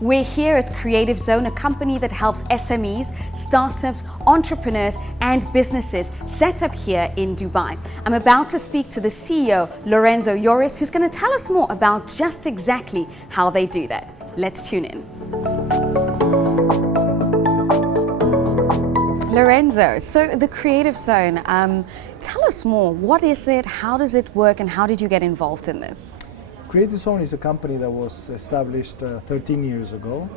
We're here at Creative Zone, a company that helps SMEs, startups, entrepreneurs, and businesses set up here in Dubai. I'm about to speak to the CEO, Lorenzo, Jooris, who's going to tell us more about just exactly how they do that. Let's tune in. Lorenzo, so the Creative Zone, tell us more. What is it? How does it work? And how did you get involved in this? Creative Zone is a company that was established 13 years ago.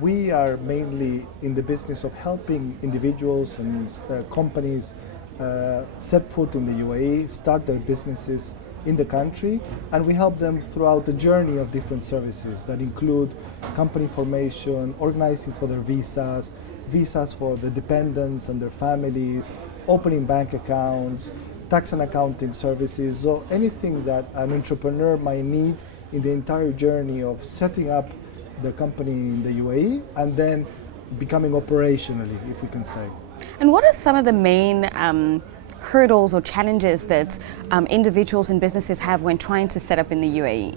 We are mainly in the business of helping individuals and companies set foot in the UAE, start their businesses in the country, and we help them throughout the journey of different services that include company formation, organizing for their visas for the dependents and their families, opening bank accounts, tax and accounting services, so anything that an entrepreneur might need in the entire journey of setting up the company in the UAE and then becoming operationally, if we can say. And what are some of the main hurdles or challenges that individuals and businesses have when trying to set up in the UAE?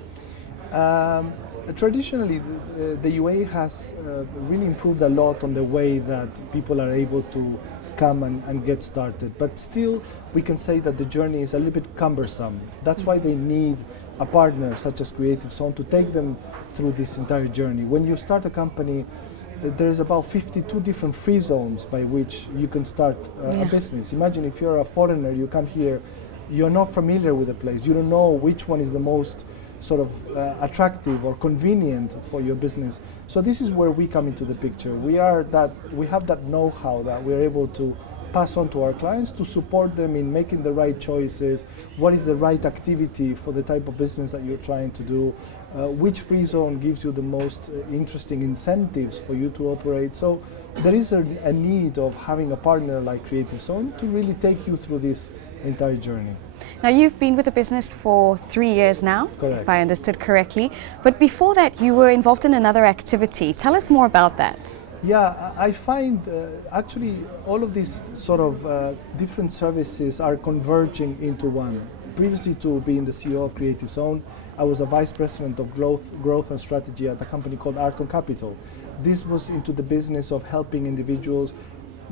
Traditionally, the UAE has really improved a lot on the way that people are able to come and get started, but still we can say that the journey is a little bit cumbersome. That's why they need a partner such as Creative Zone to take them through this entire journey. When you start a company, there's about 52 different free zones by which you can start a business. Imagine if you're a foreigner, you come here, you're not familiar with the place, you don't know which one is the most sort of attractive or convenient for your business. So this is where we come into the picture. We have that know-how that we're able to pass on to our clients to support them in making the right choices, what is the right activity for the type of business that you're trying to do, which free zone gives you the most interesting incentives for you to operate. So there is a need of having a partner like Creative Zone to really take you through this entire journey. Now, you've been with the business for 3 years now, correct, if I understood correctly. But before that, you were involved in another activity. Tell us more about that. Yeah, I find actually all of these sort of different services are converging into one. Previously to being the CEO of Creative Zone, I was a vice president of growth and strategy at a company called Arton Capital. This was into the business of helping individuals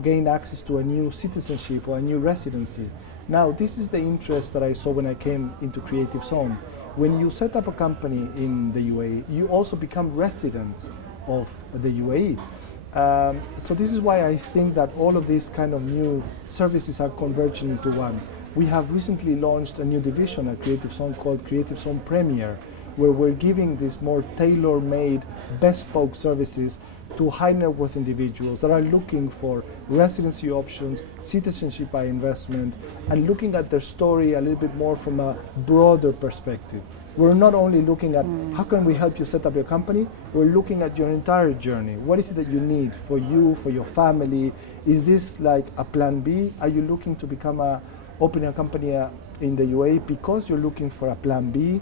gain access to a new citizenship or a new residency. Now, this is the interest that I saw when I came into Creative Zone. When you set up a company in the UAE, you also become resident of the UAE. So this is why I think that all of these kind of new services are converging into one. We have recently launched a new division at Creative Zone called Creative Zone Premier, where we're giving these more tailor-made, bespoke services to high net worth individuals that are looking for residency options, citizenship by investment, and looking at their story a little bit more from a broader perspective. We're not only looking at how can we help you set up your company, we're looking at your entire journey. What is it that you need for you, for your family? Is this like a plan B? Are you looking to open a company in the UAE because you're looking for a plan B?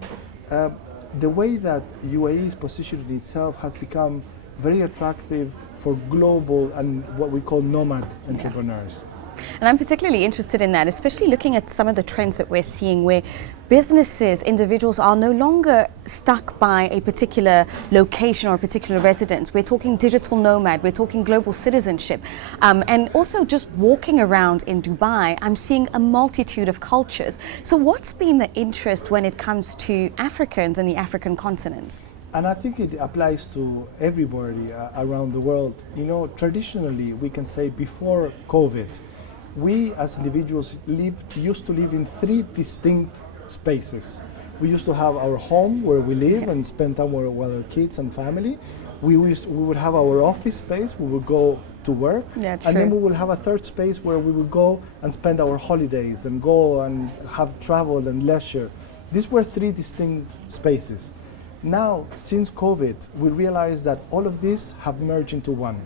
The way that UAE is positioning itself has become very attractive for global and what we call nomad entrepreneurs. And I'm particularly interested in that, especially looking at some of the trends that we're seeing where businesses, individuals are no longer stuck by a particular location or a particular residence. We're talking digital nomad, we're talking global citizenship. And also just walking around in Dubai, I'm seeing a multitude of cultures. So what's been the interest when it comes to Africans and the African continent? And I think it applies to everybody around the world. You know, traditionally, we can say before COVID, we as individuals used to live in 3 distinct spaces. We used to have our home where we live and spend time with our kids and family. We would have our office space, we would go to work, and then we will have a third space where we would go and spend our holidays and go and have travel and leisure. These were 3 distinct spaces. Now, since COVID, we realize that all of these have merged into one.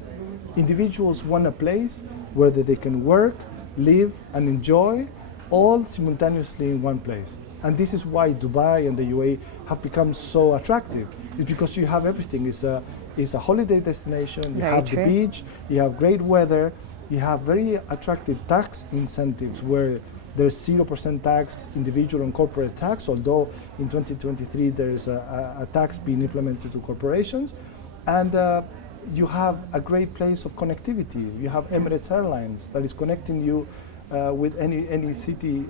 Individuals want a place where they can work, live, and enjoy all simultaneously in one place. And this is why Dubai and the UAE have become so attractive. It's because you have everything. It's a holiday destination, you have the beach, you have great weather, you have very attractive tax incentives where there's 0% tax, individual and corporate tax, although in 2023 there is a tax being implemented to corporations. And you have a great place of connectivity. You have Emirates Airlines that is connecting you with any city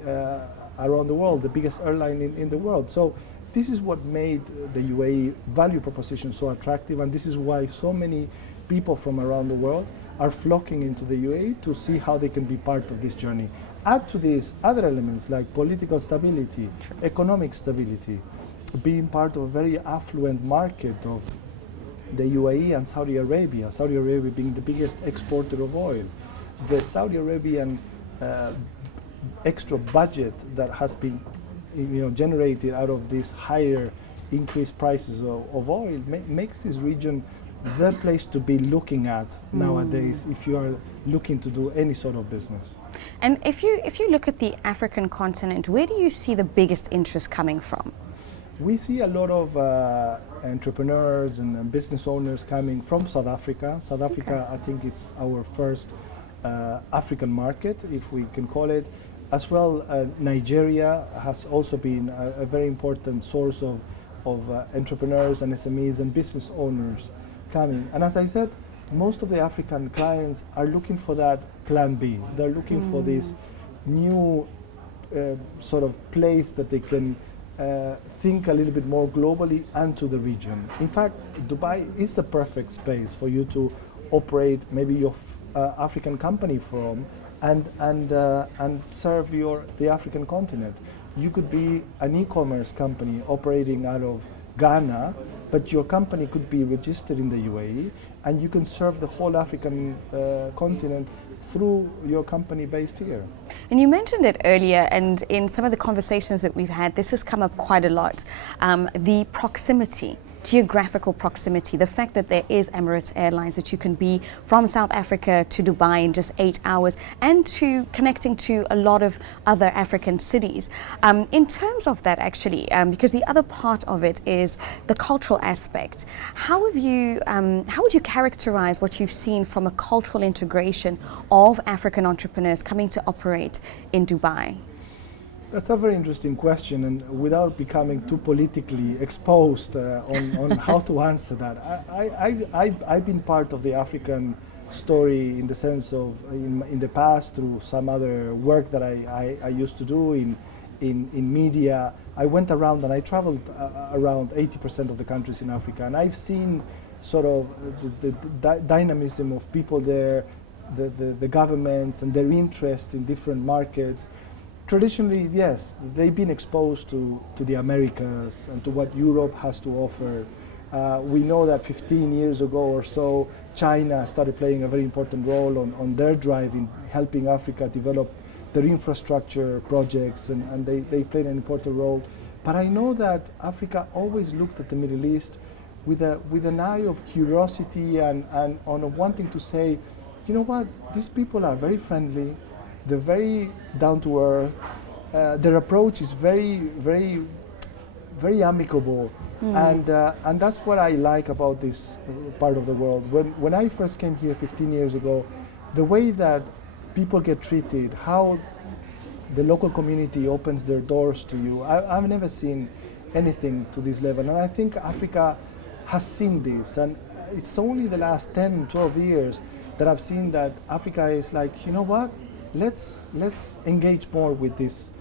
around the world, the biggest airline in the world. So this is what made the UAE value proposition so attractive, and this is why so many people from around the world are flocking into the UAE to see how they can be part of this journey. Add to this other elements like political stability, economic stability, being part of a very affluent market of the UAE and Saudi Arabia being the biggest exporter of oil. The Saudi Arabian extra budget that has been generated out of these higher increased prices of oil makes this region the place to be looking at nowadays if you are looking to do any sort of business. And if you look at the African continent, where do you see the biggest interest coming from? We see a lot of entrepreneurs and business owners coming from South Africa. South Africa, I think it's our first African market, if we can call it. As well, Nigeria has also been a very important source of entrepreneurs and SMEs and business owners coming. And as I said, most of the African clients are looking for that plan B. They're looking for this new sort of place that they can think a little bit more globally and to the region. In fact, Dubai is a perfect space for you to operate maybe your African company from and serve the African continent. You could be an e-commerce company operating out of Ghana, but your company could be registered in the UAE, and you can serve the whole African continent through your company based here. And you mentioned it earlier, and in some of the conversations that we've had, this has come up quite a lot. The proximity, geographical proximity, the fact that there is Emirates Airlines, that you can be from South Africa to Dubai in just 8 hours, and to connecting to a lot of other African cities. In terms of that, actually, because the other part of it is the cultural aspect, how would you characterize what you've seen from a cultural integration of African entrepreneurs coming to operate in Dubai? That's a very interesting question, and without becoming too politically exposed on how to answer that, I've been part of the African story in the sense of in the past through some other work that I used to do in media. I went around and I traveled around 80% of the countries in Africa, and I've seen sort of the dynamism of people there, the governments and their interest in different markets. Traditionally, yes, they've been exposed to the Americas and to what Europe has to offer. We know that 15 years ago or so, China started playing a very important role on their drive in helping Africa develop their infrastructure projects, and they played an important role. But I know that Africa always looked at the Middle East with an eye of curiosity and on wanting to say, you know what, these people are very friendly, they're very down to earth, their approach is very, very, very amicable, and that's what I like about this part of the world. When I first came here 15 years ago, the way that people get treated, how the local community opens their doors to you, I've never seen anything to this level, and I think Africa has seen this, and it's only the last 10, 12 years that I've seen that Africa is like, you know what, let's engage more with this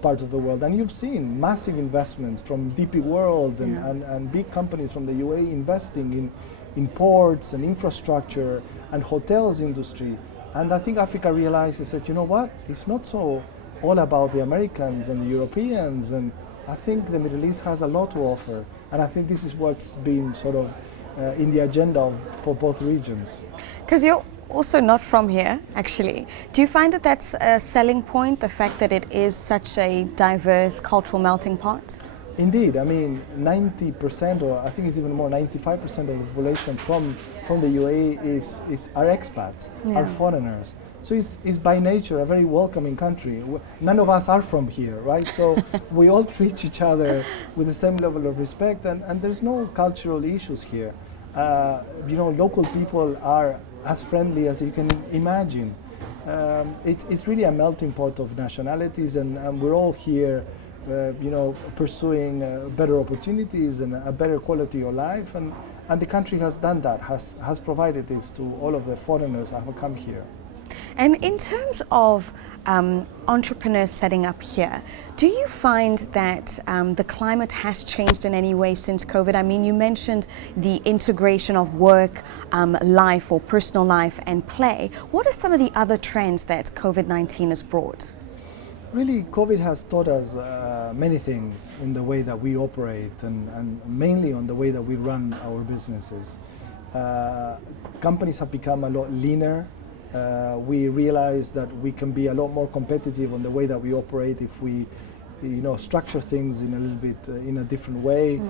part of the world. And you've seen massive investments from DP World and big companies from the UAE investing in ports and infrastructure and hotels industry. And I think Africa realizes that, you know what, it's not so all about the Americans and the Europeans, and I think the Middle East has a lot to offer. And I think this is what's been sort of in the agenda for both regions. Because you're also not from here, actually. Do you find that that's a selling point, the fact that it is such a diverse cultural melting pot? Indeed, I mean, 90%, or I think it's even more, 95% of the population from the UAE are expats, are foreigners. So it's by nature a very welcoming country. None of us are from here, right? So we all treat each other with the same level of respect, and there's no cultural issues here. Local people are as friendly as you can imagine. It's really a melting pot of nationalities, and we're all here, pursuing better opportunities and a better quality of life. And And the country has done that, has provided this to all of the foreigners that have come here. And in terms of entrepreneurs setting up here, do you find that the climate has changed in any way since COVID? I mean, you mentioned the integration of work, life or personal life and play. What are some of the other trends that COVID-19 has brought? Really, COVID has taught us many things in the way that we operate and mainly on the way that we run our businesses. Companies have become a lot leaner. We realize that we can be a lot more competitive on the way that we operate if we, structure things in a little bit in a different way.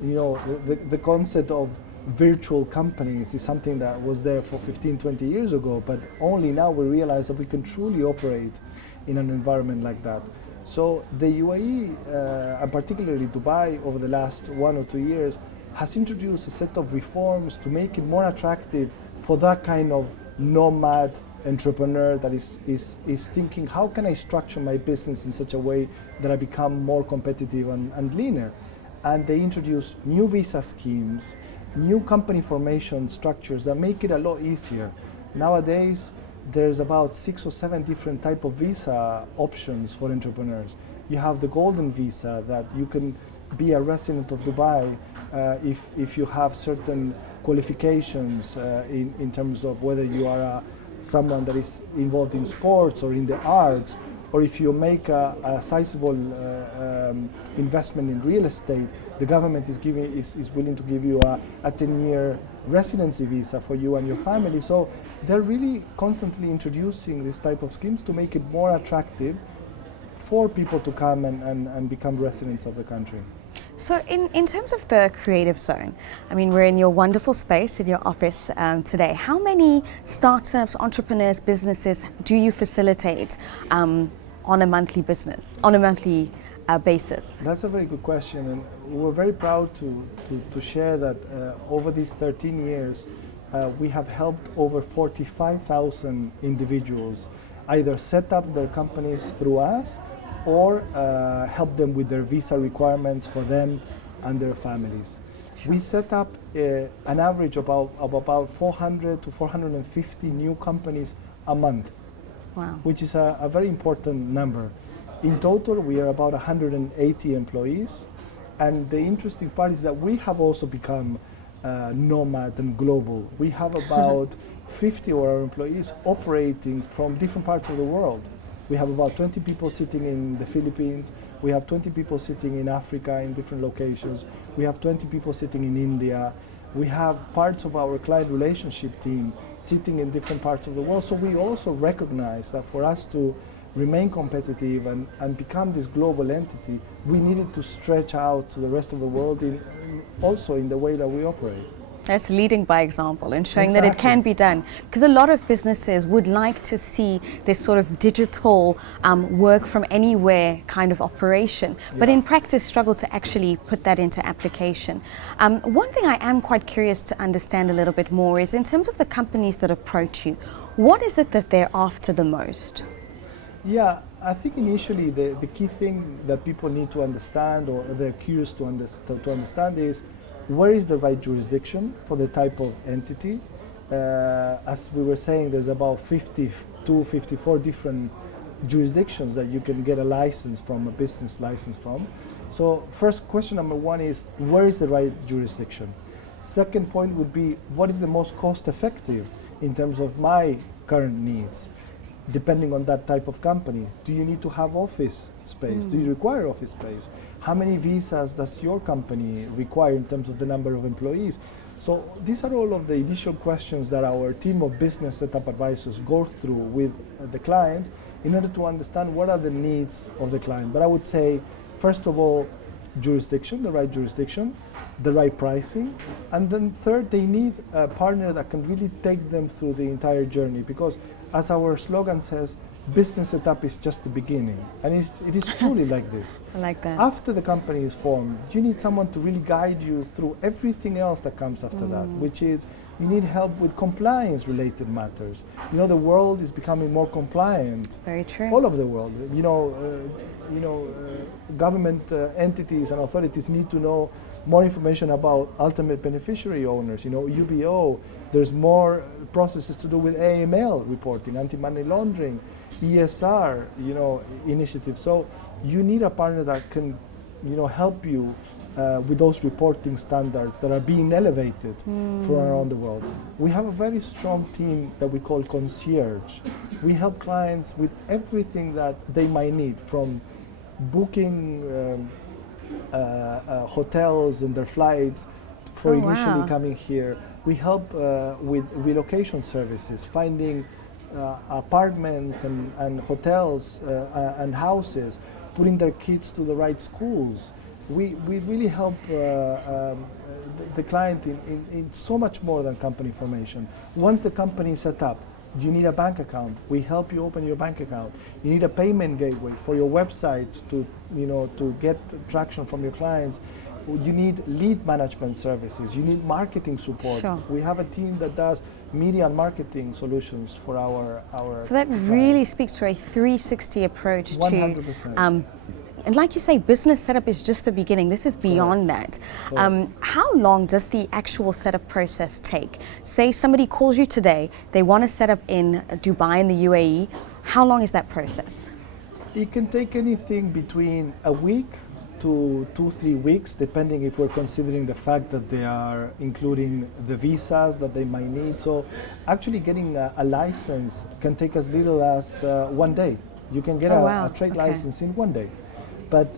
The concept of virtual companies is something that was there for 15, 20 years ago, but only now we realize that we can truly operate in an environment like that. So the UAE, and particularly Dubai, over the last 1 or 2 years, has introduced a set of reforms to make it more attractive for that kind of nomad entrepreneur that is thinking, how can I structure my business in such a way that I become more competitive and leaner? And they introduced new visa schemes, new company formation structures that make it a lot easier. Nowadays, there's about 6 or 7 different type of visa options for entrepreneurs. You have the golden visa that you can be a resident of Dubai if you have certain qualifications in terms of whether you are someone that is involved in sports or in the arts, or if you make a sizable investment in real estate, the government is willing to give you a 10-year residency visa for you and your family. So they're really constantly introducing this type of schemes to make it more attractive for people to come and become residents of the country. So in terms of the creative zone, I mean, we're in your wonderful space, in your office today. How many startups, entrepreneurs, businesses do you facilitate on a monthly basis? That's a very good question, and we're very proud to share that over these 13 years, we have helped over 45,000 individuals either set up their companies through us or help them with their visa requirements for them and their families. We set up an average of about 400 to 450 new companies a month, wow, which is a very important number. In total, we are about 180 employees, and the interesting part is that we have also become nomad and global. We have about 50 of our employees operating from different parts of the world. We have about 20 people sitting in the Philippines. We have 20 people sitting in Africa in different locations. We have 20 people sitting in India. We have parts of our client relationship team sitting in different parts of the world. So we also recognize that for us to remain competitive and become this global entity, we needed to stretch out to the rest of the world also in the way that we operate. That's leading by example and showing Exactly. that it can be done. Because a lot of businesses would like to see this sort of digital work from anywhere kind of operation, but in practice struggle to actually put that into application. One thing I am quite curious to understand a little bit more is in terms of the companies that approach you, what is it that they're after the most? Yeah, I think initially the key thing that people need to understand, or they're curious to understand, is where is the right jurisdiction for the type of entity. As we were saying, there's about 52, 54 different jurisdictions that you can get a license from, a business license from. So first question number one is, where is the right jurisdiction? Second point would be, what is the most cost effective in terms of my current needs? Depending on that type of company, do you need to have office space? Do you require office space? How many visas does your company require in terms of the number of employees? So these are all of the initial questions that our team of business setup advisors go through with the clients in order to understand what are the needs of the client. But I would say, first of all, jurisdiction, the right jurisdiction, the right pricing, and then third, they need a partner that can really take them through the entire journey, because as our slogan says, business setup is just the beginning, and it is truly like this. I like that. After the company is formed, you need someone to really guide you through everything else that comes after that, which is you need help with compliance related matters. You know, the world is becoming more compliant. Very true. All of the world. Government entities and authorities need to know more information about ultimate beneficiary owners, UBO. There's more processes to do with AML reporting, anti-money laundering, ESR, initiatives. So you need a partner that can, help you with those reporting standards that are being elevated from around the world. We have a very strong team that we call concierge. We help clients with everything that they might need, from booking hotels and their flights for initially coming here. We help with relocation services, finding apartments and hotels and houses, putting their kids to the right schools. We really help the client in so much more than company formation. Once the company is set up, you need a bank account. We help you open your bank account. You need a payment gateway for your website to get traction from your clients. You need lead management services. You need marketing support. Sure. We have a team that does media and marketing solutions for our So that clients. really speaks to a 360 approach 100%. to and like you say, business setup is just the beginning. This is beyond that. How long does the actual setup process take? Say somebody calls you today, they want to set up in Dubai in the UAE. How long is that process? It can take anything between a week to 2-3 weeks, depending if we're considering the fact that they are including the visas that they might need. So actually getting a license can take as little as 1 day. You can get a trade license in 1 day. But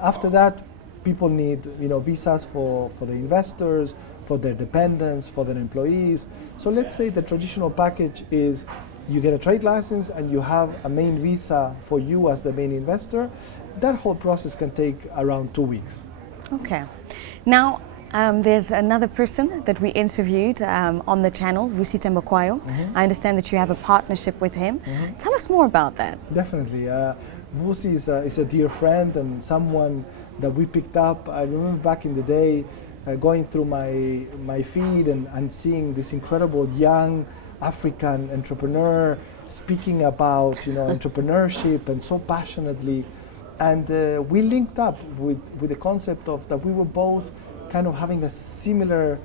after that, people need visas for the investors, for their dependents, for their employees. So let's say the traditional package is you get a trade license and you have a main visa for you as the main investor. That whole process can take around 2 weeks. Okay. Now, there's another person that we interviewed on the channel, Vusi Bakayo. I understand that you have a partnership with him. Tell us more about that. Definitely. Vusi is a dear friend and someone that we picked up. I remember back in the day going through my feed and seeing this incredible young African entrepreneur speaking about entrepreneurship and so passionately. And we linked up with the concept of that we were both kind of having a similar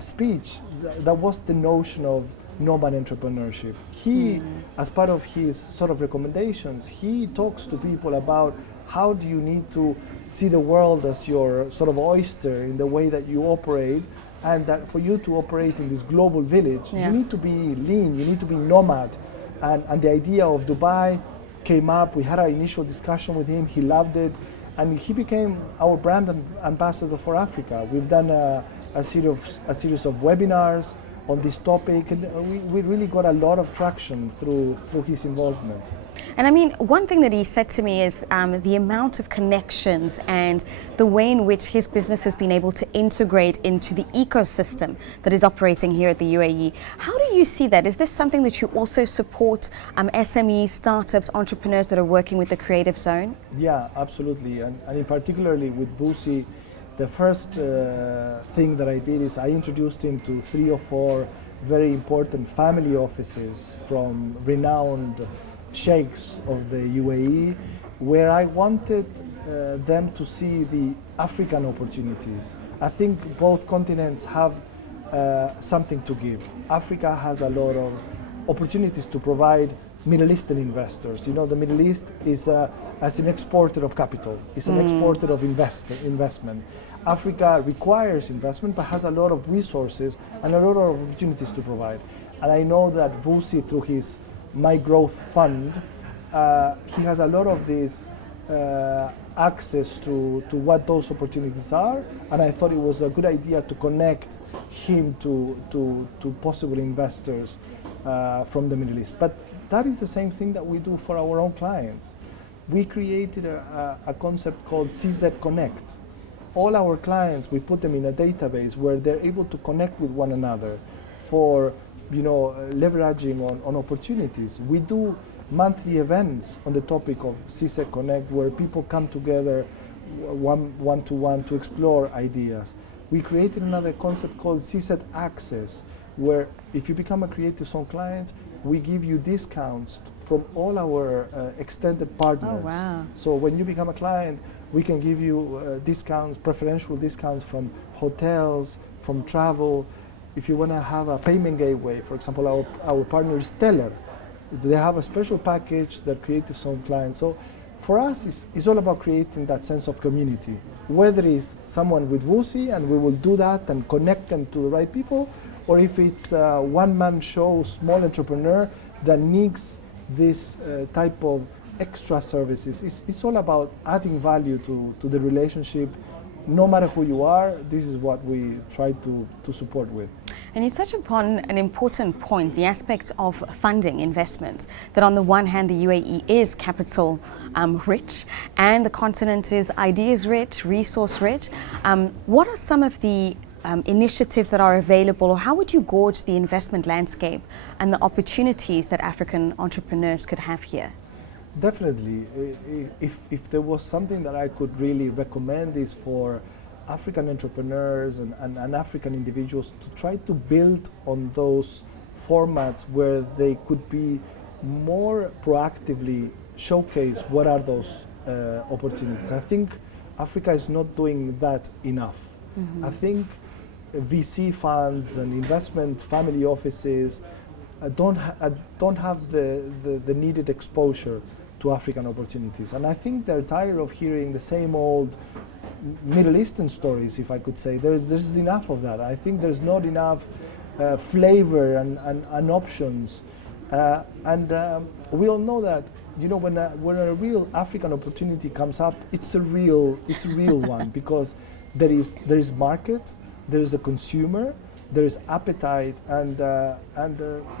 speech. That was the notion of nomad entrepreneurship. He, as part of his sort of recommendations, he talks to people about how do you need to see the world as your sort of oyster in the way that you operate, and that for you to operate in this global village, you need to be lean, you need to be nomad. And the idea of Dubai came up. We had our initial discussion with him, he loved it, and he became our brand ambassador for Africa. We've done a series of webinars on this topic, and we really got a lot of traction through his involvement. And I mean, one thing that he said to me is the amount of connections and the way in which his business has been able to integrate into the ecosystem that is operating here at the UAE. How do you see that? Is this something that you also support SMEs, startups, entrepreneurs that are working with the creative zone? Yeah, absolutely. And in particularly with Vusi, the first thing that I did is I introduced him to 3 or 4 very important family offices from renowned sheikhs of the UAE, where I wanted them to see the African opportunities. I think both continents have something to give. Africa has a lot of opportunities to provide Middle Eastern investors. The Middle East is as an exporter of capital, it's an exporter of investment. Africa requires investment, but has a lot of resources and a lot of opportunities to provide. And I know that Vusi, through his My Growth Fund, he has a lot of this access to what those opportunities are, and I thought it was a good idea to connect him to possible investors from the Middle East. But that is the same thing that we do for our own clients. We created a concept called CZ Connect. All our clients, we put them in a database where they're able to connect with one another for leveraging on opportunities. We do monthly events on the topic of CZ Connect where people come together one-to-one to explore ideas. We created another concept called CZ Access, where if you become a Creative Zone client, we give you discounts from all our extended partners. Oh, wow. So when you become a client, we can give you discounts, preferential discounts from hotels, from travel. If you want to have a payment gateway, for example, our partner is Teller. They have a special package that Creative Zone clients. So for us, it's all about creating that sense of community. Whether it's someone with Vusi, and we will do that and connect them to the right people, or if it's a one-man show, small entrepreneur that needs this type of extra services. It's all about adding value to the relationship. No matter who you are, this is what we try to support with. And you touch upon an important point, the aspect of funding investment, that on the one hand the UAE is capital rich and the continent is ideas rich, resource rich. What are some of the initiatives that are available, or how would you gauge the investment landscape and the opportunities that African entrepreneurs could have here? Definitely. If there was something that I could really recommend is for African entrepreneurs and African individuals to try to build on those formats where they could be more proactively showcase what are those opportunities. I think Africa is not doing that enough. I think VC funds and investment family offices don't have the needed exposure to African opportunities. And I think they're tired of hearing the same old Middle Eastern stories, if I could say. There's enough of that. I think there's not enough flavor and options. We all know that, you know, when a real African opportunity comes up, it's a real one, because there is market, there is a consumer, there is appetite, and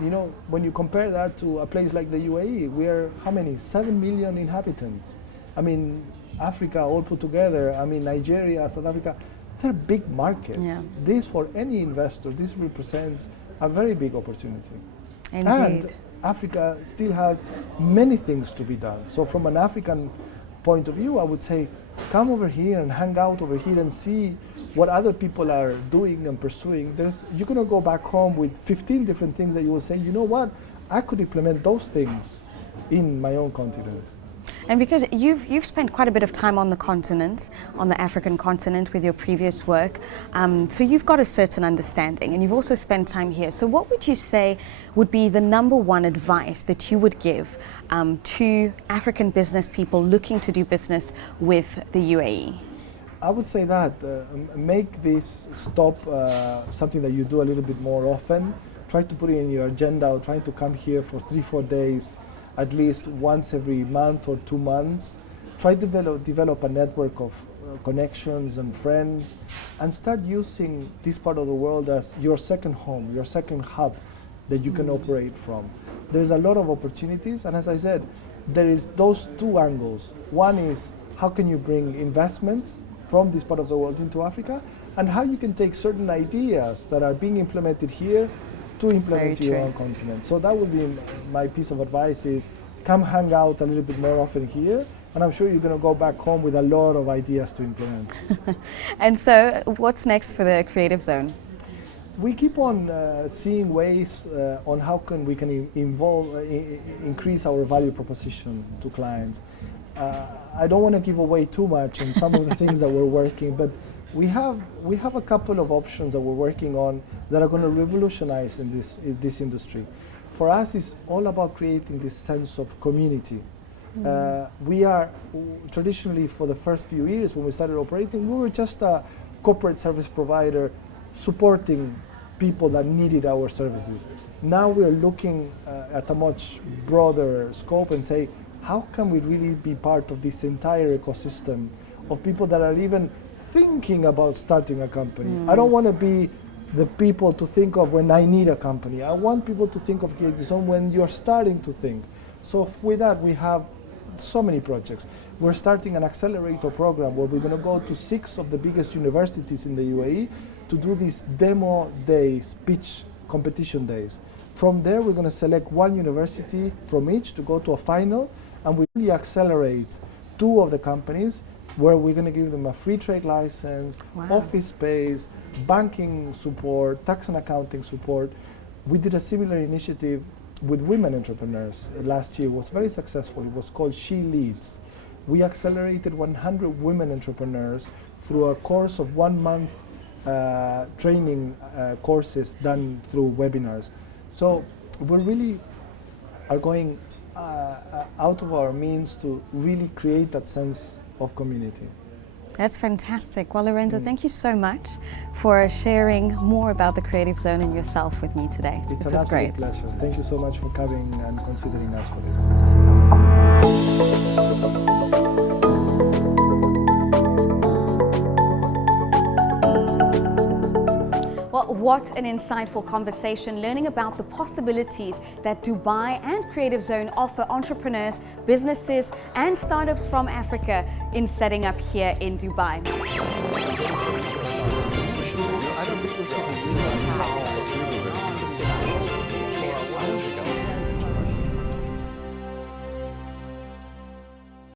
you know, when you compare that to a place like the UAE, we're how many? 7 million inhabitants. I mean, Africa all put together, I mean, Nigeria, South Africa, they're big markets. Yeah. This, for any investor, this represents a very big opportunity. Indeed. And Africa still has many things to be done. So from an African point of view, I would say, come over here and hang out over here and see what other people are doing and pursuing. You're going to go back home with 15 different things that you will say, you know what, I could implement those things in my own continent. And because you've spent quite a bit of time on the continent, on the African continent with your previous work, so you've got a certain understanding, and you've also spent time here. So what would you say would be the number one advice that you would give to African business people looking to do business with the UAE? I would say that make this stop something that you do a little bit more often. Try to put it in your agenda, or try to come here for 3-4 days, at least once every month or 2 months. Try to develop a network of connections and friends, and start using this part of the world as your second home, your second hub that you can operate from. There's a lot of opportunities, and as I said, there is those two angles. One is how can you bring investments from this part of the world into Africa, and how you can take certain ideas that are being implemented here to implement your own continent. So that would be my piece of advice, is come hang out a little bit more often here, and I'm sure you're going to go back home with a lot of ideas to implement. And so what's next for the Creative Zone? We keep on seeing ways on how we can increase our value proposition to clients. I don't want to give away too much on some of the things that we're working, but we have a couple of options that we're working on that are going to revolutionize in this industry. For us, it's all about creating this sense of community. We are traditionally, for the first few years when we started operating, we were just a corporate service provider supporting people that needed our services. Now we're looking at a much broader scope and say, how can we really be part of this entire ecosystem of people that are even thinking about starting a company? I don't want to be the people to think of when I need a company. I want people to think of Creative Zone when you're starting to think. So with that, we have so many projects. We're starting an accelerator program where we're going to go to 6 of the biggest universities in the UAE to do these demo days, pitch competition days. From there, we're going to select 1 university from each to go to a final, and we really accelerate 2 of the companies where we're going to give them a free trade license, Wow. office space, banking support, tax and accounting support. We did a similar initiative with women entrepreneurs last year. It was very successful. It was called She Leads. We accelerated 100 women entrepreneurs through a course of 1 month training courses done through webinars. So we really are going out of our means to really create that sense of community. That's fantastic. Well, Lorenzo, thank you so much for sharing more about the Creative Zone and yourself with me today. It's This an was absolute great. pleasure. Thank you so much for coming and considering us for this. Well, what an insightful conversation, learning about the possibilities that Dubai and Creative Zone offer entrepreneurs, businesses, and startups from Africa in setting up here in Dubai. I don't think we can